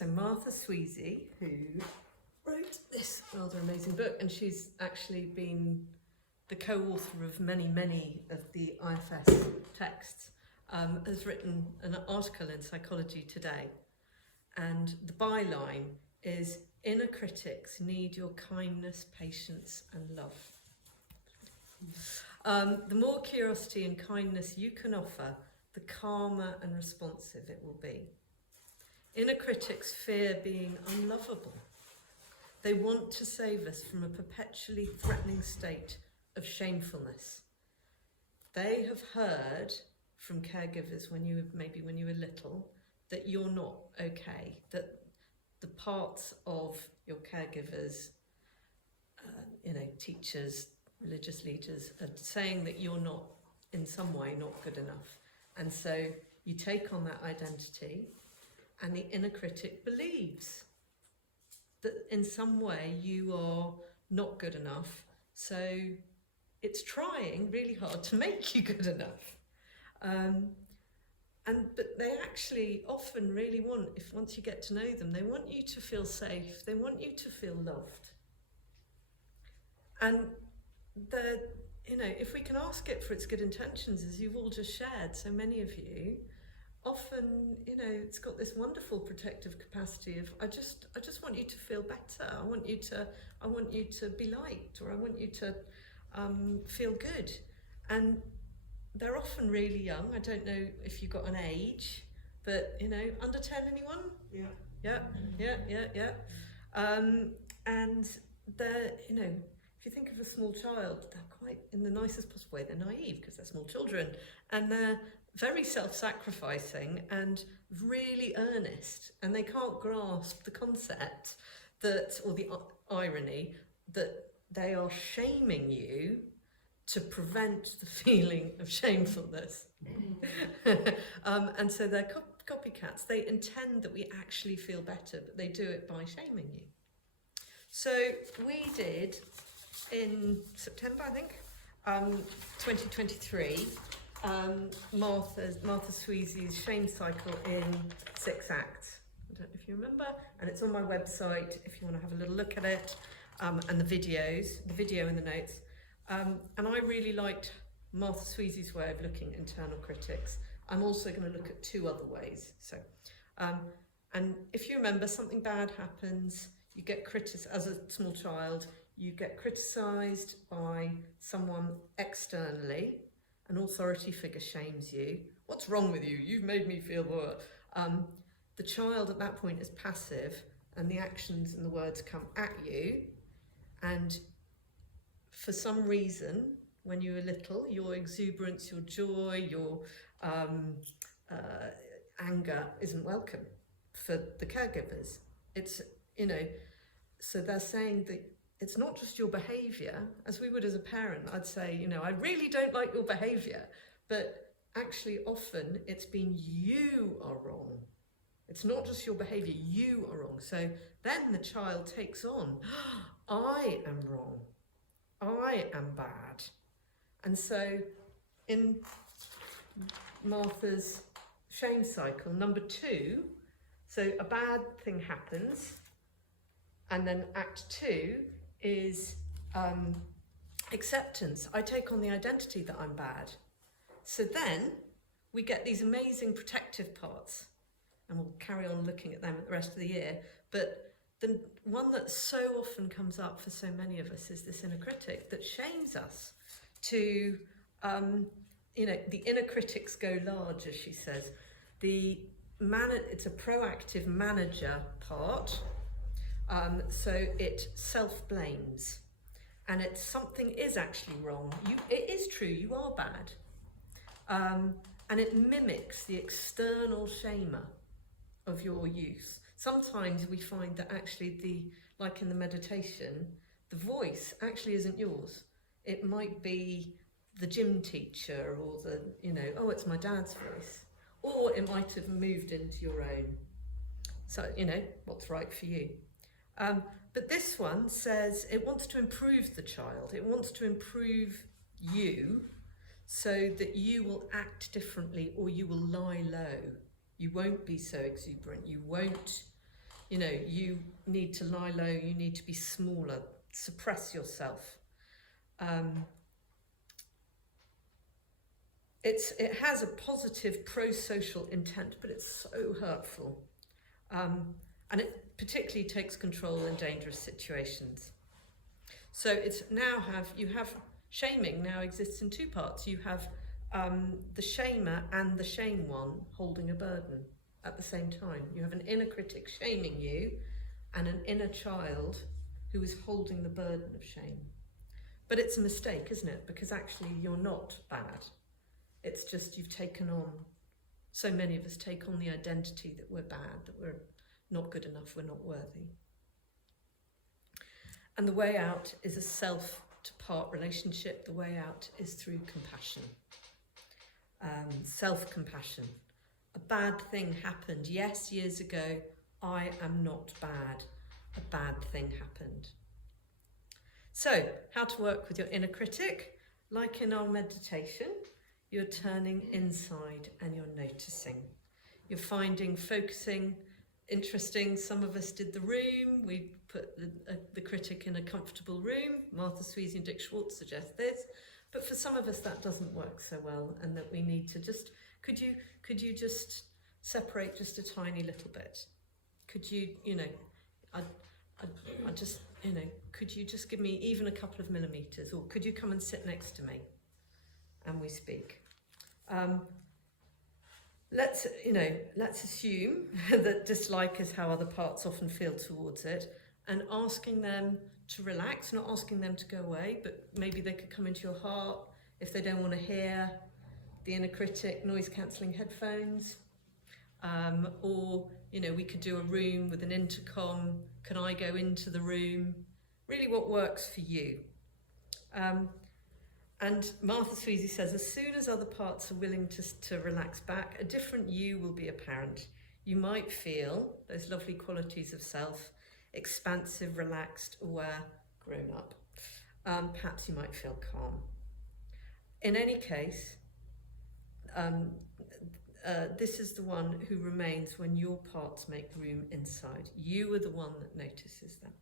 So Martha Sweezy, who wrote this rather amazing book, and she's actually been the co-author of many of the IFS texts, has written an article in Psychology Today, and the byline is "Inner critics need your kindness, patience and love." The more curiosity and kindness you can offer, the calmer and responsive it will be. Inner critics fear being unlovable. They want to save us from a perpetually threatening state of shamefulness. They have heard from caregivers when you were little that you're not okay, that the parts of your caregivers, teachers, religious leaders are saying that you're not, in some way, not good enough. And so you take on that identity, and the inner critic believes that in some way you are not good enough, so it's trying really hard to make you good enough. But they actually often really want, once you get to know them, they want you to feel safe, they want you to feel loved. And if we can ask it for its good intentions, as you've all just shared, so many of you, often, it's got this wonderful protective capacity of, I just want you to feel better. I want you to be liked, or I want you to feel good. And they're often really young. I don't know if you've got an age, but under 10, anyone? Yeah. And they're, if you think of a small child, they're quite, in the nicest possible way, they're naive because they're small children, and they're very self-sacrificing and really earnest, and they can't grasp the concept or the irony that they are shaming you to prevent the feeling of shamefulness. And so they're copycats. They intend that we actually feel better, but they do it by shaming you. So we did, in September, I think, 2023, Martha Sweezy's Shame Cycle in 6 acts. I don't know if you remember, and it's on my website if you want to have a little look at it, and the video in the notes. And I really liked Martha Sweezy's way of looking at internal critics. I'm also going to look at 2 other ways. So, and if you remember, something bad happens, you get as a small child, you get criticised by someone externally. An authority figure shames you. What's wrong with you? You've made me feel worse. The child at that point is passive, and the actions and the words come at you. And for some reason, when you were little, your exuberance, your joy, your anger isn't welcome for the caregivers. It's, so they're saying that it's not just your behaviour, as we would as a parent. I'd say, I really don't like your behaviour, but actually often it's been you are wrong. It's not just your behaviour, you are wrong. So then the child takes on, I am wrong, I am bad. And so in Martha's shame cycle, number 2, so a bad thing happens, and then act 2 is acceptance. I take on the identity that I'm bad. So then we get these amazing protective parts, and we'll carry on looking at them the rest of the year. But the one that so often comes up for so many of us is this inner critic that shames us to, the inner critics go large, as she says. It's a proactive manager part. So it self-blames, and something is actually wrong. It is true, you are bad. And it mimics the external shamer of your youth. Sometimes we find that actually like in the meditation, the voice actually isn't yours. It might be the gym teacher, or it's my dad's voice. Or it might have moved into your own. So, what's right for you. But this one says it wants to improve the child. It wants to improve you so that you will act differently, or you will lie low. You won't be so exuberant. You won't You know, you need to lie low, you need to be smaller, suppress yourself. It has a positive pro-social intent, but it's so hurtful. And it particularly takes control in dangerous situations. So you have shaming now exists in two parts. You have the shamer and the shame one holding a burden at the same time. You have an inner critic shaming you and an inner child who is holding the burden of shame. But it's a mistake, isn't it? Because actually you're not bad. It's just you've taken on, so many of us take on the identity that we're bad, that we're not good enough, we're not worthy. And the way out is a self-to-part relationship. The way out is through compassion. Self-compassion. A bad thing happened. Yes, years ago, I am not bad. A bad thing happened. So, how to work with your inner critic? Like in our meditation, you're turning inside and you're noticing. You're finding focusing interesting. Some of us did the room. We put the critic in a comfortable room. Martha Sweezy and Dick Schwartz suggest this. But for some of us that doesn't work so well, and that we need to just, could you just separate just a tiny little bit? Could you, I just, could you just give me even a couple of millimeters, or could you come and sit next to me and we speak? Let's assume that dislike is how other parts often feel towards it, and asking them to relax, not asking them to go away, but maybe they could come into your heart if they don't want to hear the inner critic, noise cancelling headphones, or we could do a room with an intercom. Can I go into the room? Really, what works for you? And Martha Sweezy says, as soon as other parts are willing to relax back, a different you will be apparent. You might feel those lovely qualities of self, expansive, relaxed, aware, grown up. Perhaps you might feel calm. In any case, this is the one who remains when your parts make room inside. You are the one that notices them.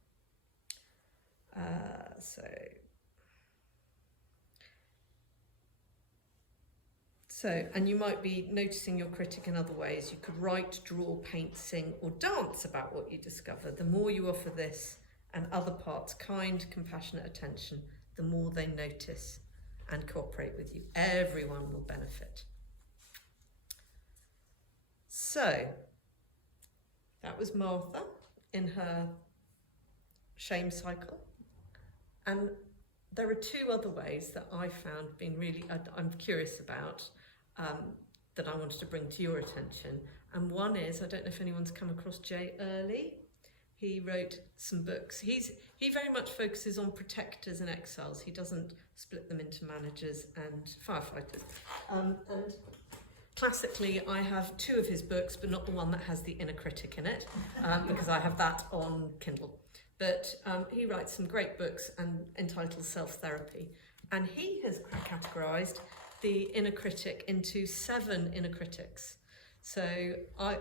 So, and you might be noticing your critic in other ways. You could write, draw, paint, sing, or dance about what you discover. The more you offer this and other parts kind, compassionate attention, the more they notice and cooperate with you. Everyone will benefit. So, that was Martha in her shame cycle. And there are two other ways that I found being really, I'm curious about, that I wanted to bring to your attention. And one is, I don't know if anyone's come across Jay Early. He wrote some books. He very much focuses on protectors and exiles. He doesn't split them into managers and firefighters. And classically, I have two of his books, but not the one that has the inner critic in it, because I have that on Kindle. But he writes some great books and entitled Self-Therapy. And he has categorised the inner critic into 7 inner critics. So I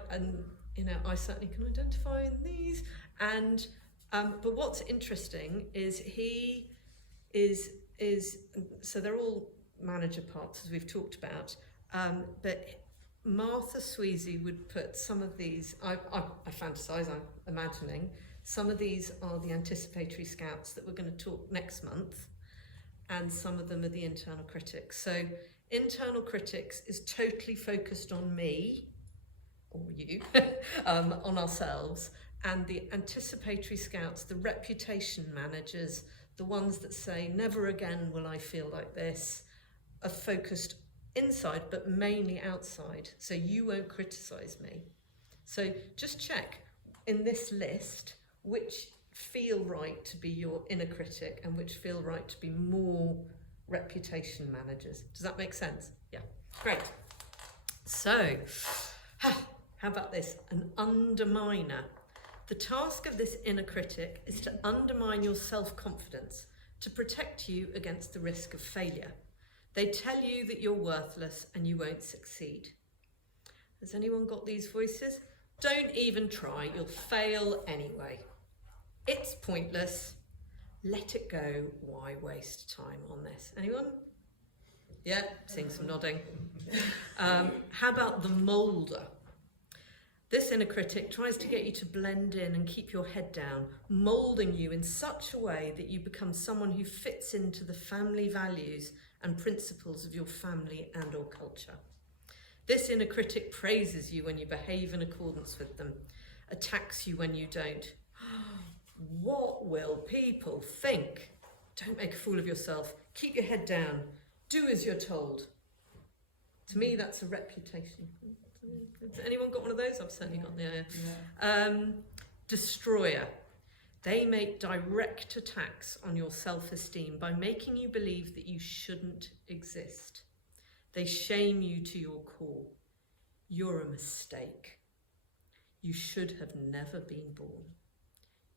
certainly can identify these. And but what's interesting is he is so they're all manager parts, as we've talked about. But Martha Sweezy would put some of these. I fantasize. I'm imagining some of these are the anticipatory scouts that we're going to talk next month. And some of them are the internal critics. So internal critics is totally focused on me, or you, on ourselves. And the anticipatory scouts, the reputation managers, the ones that say, never again will I feel like this, are focused inside, but mainly outside. So you won't criticize me. So just check in this list which feel right to be your inner critic and which feel right to be more reputation managers. Does that make sense? Yeah, great. So, how about this? An underminer. The task of this inner critic is to undermine your self-confidence, to protect you against the risk of failure. They tell you that you're worthless and you won't succeed. Has anyone got these voices? Don't even try, you'll fail anyway. It's pointless. Let it go. Why waste time on this? Anyone? Yeah, seeing some nodding. How about the moulder? This inner critic tries to get you to blend in and keep your head down, moulding you in such a way that you become someone who fits into the family values and principles of your family and or culture. This inner critic praises you when you behave in accordance with them, attacks you when you don't. What will people think? Don't make a fool of yourself. Keep your head down. Do as you're told. To me, that's a reputation. Has anyone got one of those? I've certainly got the destroyer. They make direct attacks on your self-esteem by making you believe that you shouldn't exist. They shame you to your core. You're a mistake. You should have never been born.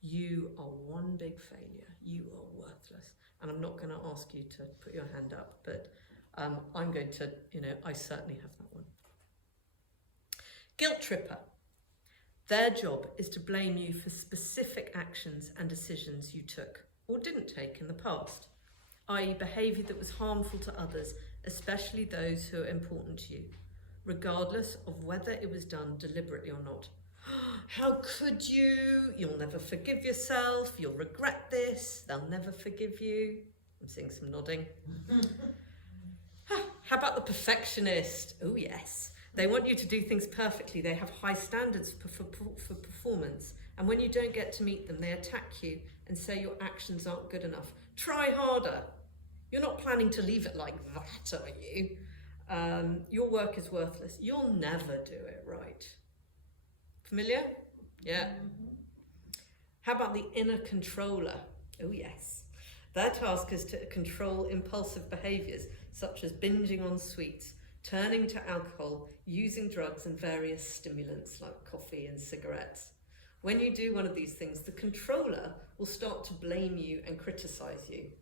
You are one big failure. You are worthless. And I'm not going to ask you to put your hand up, but I'm going to, I certainly have that one. Guilt tripper. Their job is to blame you for specific actions and decisions you took or didn't take in the past, i.e. behaviour that was harmful to others, especially those who are important to you, regardless of whether it was done deliberately or not. How could you? You'll never forgive yourself. You'll regret this. They'll never forgive you. I'm seeing some nodding. How about the perfectionist? Oh yes. They want you to do things perfectly. They have high standards for performance. And when you don't get to meet them, they attack you and say your actions aren't good enough. Try harder. You're not planning to leave it like that, are you? Your work is worthless. You'll never do it right. Familiar? Yeah. How about the inner controller? Oh yes. Their task is to control impulsive behaviours such as binging on sweets, turning to alcohol, using drugs and various stimulants like coffee and cigarettes. When you do one of these things, the controller will start to blame you and criticise you.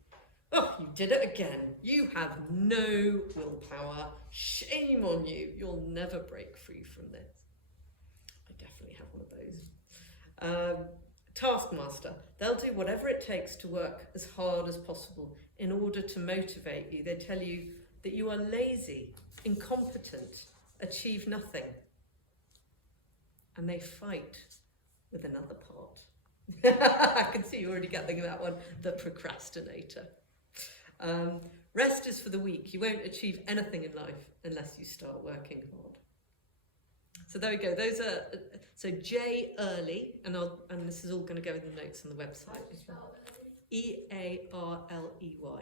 Oh, you did it again. You have no willpower. Shame on you. You'll never break free from this. I definitely have one of those. Taskmaster. They'll do whatever it takes to work as hard as possible in order to motivate you. They tell you that you are lazy, incompetent, achieve nothing. And they fight with another part. I can see you already getting that one, the procrastinator. Rest is for the weak. You won't achieve anything in life unless you start working hard. So there we go. Those are, so J early, and this is all going to go in the notes on the website. E-A-R-L-E-Y.